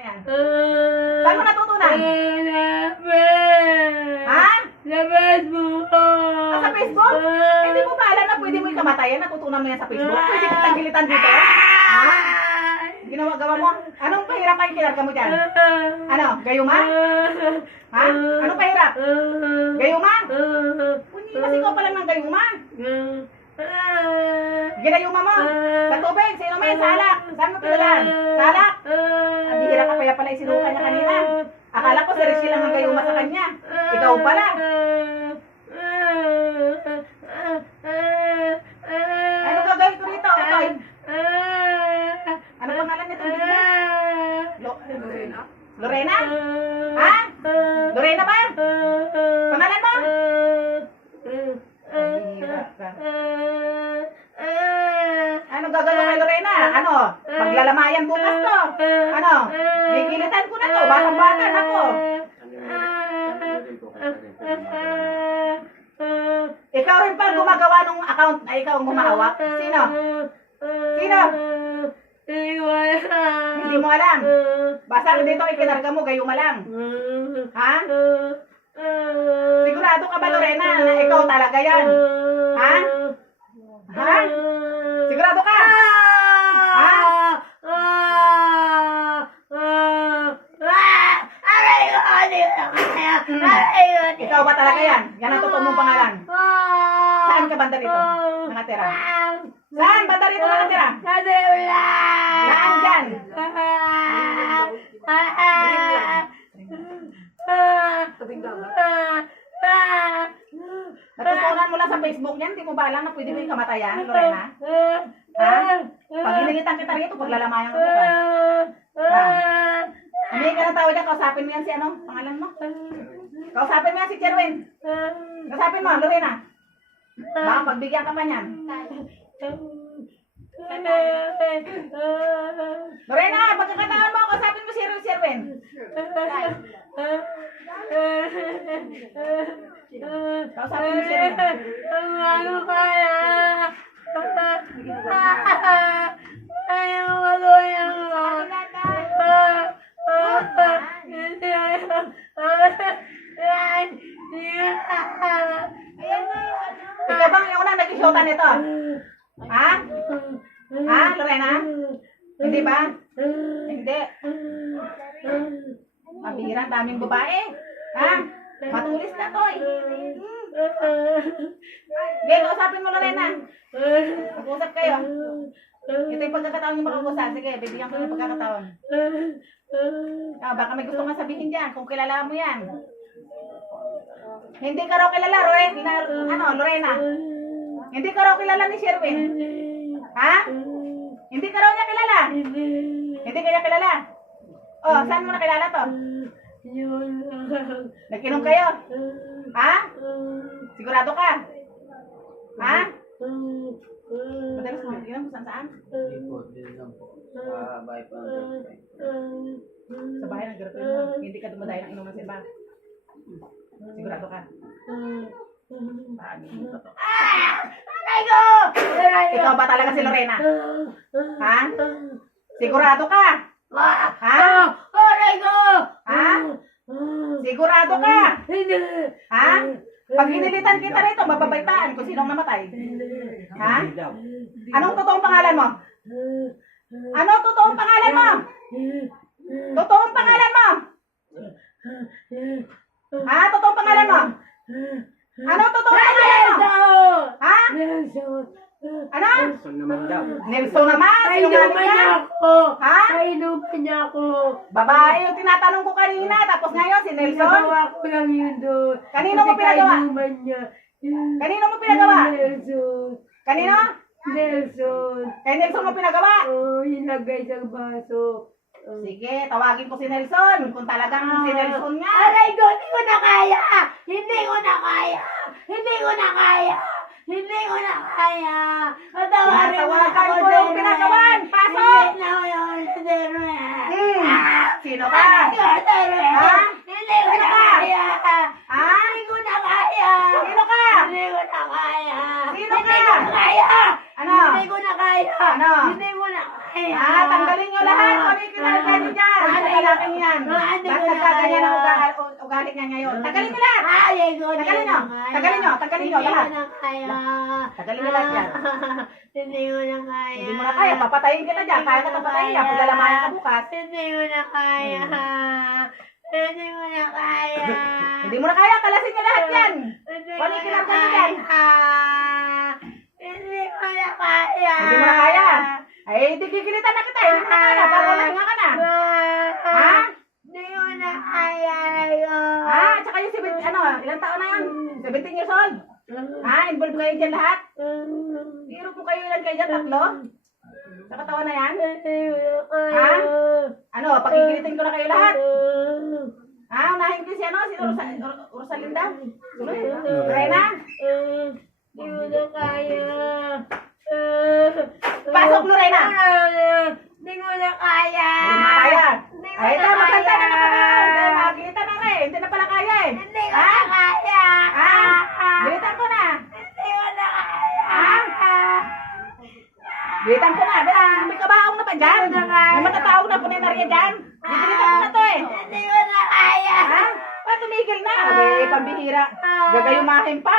Ayan. Saan mo natutunan? Ha? Sa Facebook. Sa Facebook? Hindi mo ba alam na pwede mo yung kamatayan? Natutunan mo yan sa Facebook? Pwede kitang gilitan dito? Ha? Ginawa-gawa mo? Anong pahirapan kinarga mo dyan? Ano? Gayuma? Ha? Anong pahirap? Gayuma? Kundi kasi ikaw pa lang ng gayuma. Ginayuma mo? Sa tubig? Sa inumin? Sa alak? Saan mo pinadaan? Sa alak? Ang bihira ka kaya pala isinukan niya kanina. Akala ko si Rishi lang ang gayuma sa kanya. Ikaw pala. Ano gagawin ko rito? Otoy? Ano pangalan niya? Lorena? Lorena? Ha? Lorena ba? Pangalan mo? Ano gagawin kay Lorena? Ano? Maglalamayan bukas to. Ano? Gigilitan ko na to. Batang-bata na ko. Ikaw rin pa gumagawa ng account na ikaw ang gumahawak? Sino? Sino? Hindi mo alam. Basta dito ikinarga mo, gayuma lang. Ha? Sigurado ka ba, Lorena, na ikaw talaga yan? Ha? Ha? Sigurado ka? Ha? Ikaw ba talaga yan? Yan ang totoo mong pangalan. Saan ka banda rito nakatira? Saan banda rito nakatira? Saan dyan? Natutunan mo lang sa Facebook yan? Hindi mo ba alam na pwede mo yung kamatayan, Lorena? Ha? Pag hinilitan kita rito, paglalamayan ko ka. Ha? Hindi ka na tawag dyan, kausapin mo yan si ano? Pangalan mo? Kausapin mo yan si Cherwin. Kausapin mo, Lorena. Baka pagbigyan ka pa niyan. Lorena, pagkakataon mo, kausapin mo si Cherwin. Kausapin mo si Cherwin. Ano kaya? Ayaw mag-uyang Ikaw bang yung unang nag-isyota nito? Ha? Ha, Lorena? Hindi ba? Hindi. Mabihira, daming babae. Ha? Matulis na to eh. Sige, kausapin mo, Lorena. Mag-usap kayo. Ito yung pagkakataon yung makag-usap. Sige, bibigyan ko ng pagkakataon. Baka may gusto kang sabihin dyan kung kilala mo yan. Hindi ka raw kilala, Lorena. Hindi ka raw kilala ni Sherwin. Ha? Hindi ka raw niya kilala. Hindi ka niya kilala. Oh, saan mo nakilala to? Nag-inom kayo? Ha? Sigurado ka? Ha? Madalas mo nag-inom kung saan? Sa bahay ng girlfriend mo. Hindi ka dumadayo ng inuman sa iba. Sigurado ka? Ikaw ba talaga si Lorena? Ha? Sigurado ka? Ha? Ha? Sigurado ka? Ha? Pag hinilitan kita rito, mababaitaan kung sinong namatay. Ha? Anong totoong pangalan mo? Ano totoong pangalan mo? Totoong pangalan mo? Ha? Totoong pangalan mo? Ano totoong pangalan mo? Ha? Ano? Nelson naman daw. Nelson naman? Kainuman niya ako. Ha? Kainuman niya ako. Babae yung tinatanong ko kanina, tapos ngayon si Nelson? Pinagawa ko lang yun doon. Kanino mo pinagawa? Kainuman niya. Kanino mo pinagawa? Nelson. Kanino? Nelson. Kay Nelson mo pinagawa? Oo, hinagay sa baso. Sige, tawagin ko si Nelson. Kung talagang si Nelson nga. Aray ko, hindi ko na kaya! Hindi ko na kaya! Hindi ko na kaya! Hindi ko na kaya! Patawarin mo na Tawagan ako, ko yung pinagawan. Pasok! Hindi na yun, Derme! Sino ka? Ha? Hindi ko na kaya! Ha? Hindi ko na kaya! Sino ka? Hindi ko na kaya! Sino Hindi ka? ko na kaya! Ano? Hindi ko na kaya! Ano? Hindi ko na kaya! Tanggalin nyo lahat. Ano yung kinalagay nyo dyan? Aray ko, yan? Hindi Ba't ko na nagkaganyan ang kaya. ugali niya ngayon? Tagalin niyo lahat! Hindi ko na Tagalin nyo! kaya. Tagalin nyo! Tagalin nyo lahat! Hindi ko na kaya. Tagalin nyo lahat yan. Hindi ko na kaya. Hindi mo na kaya, papatayin kita dyan. Kaya ka papatayin yan. Paglalamayan ka bukas. Hindi ko na kaya. Hindi ko na kaya. Hindi mo na kaya, kalasin nyo lahat yan! Hindi ko Panikilam na ka na yan. kaya. Hindi ko na kaya. Hindi mo na kaya. Ay, di gigilitan na kita. Hindi mo na kaya. Para mahinga ka na. Ha? Hindi ko na kaya. Ha? Tsaka yung ilang taon na yan? 17 years old. Ha? Involved kayo dyan lahat? Biro po kayo ilan kayo dyan? 3? Sa katawan na yan? Ha? Ano, pakikilitin ko na kayo lahat. Ha? Unahin ko si Rosalinda? Reyna? Hindi ko na kaya. Pasok, Lorena! Hindi ko na kaya. Hindi mo na kaya. Hindi ko Ay, ito, na maganda na kaya. naman. Makikita na rin. Hindi na pala kaya eh. Hindi ko na kaya. Ha? Gilitan ko na. Hindi ko na kaya. Gilitan ko na. May kabaong na pa dyan. May matatawag na punenarya dyan. Gilitan ko na to eh. Hindi ko na kaya. Ha? Pa, tumigil na. Abay, pambihira. Gagayumahin pa.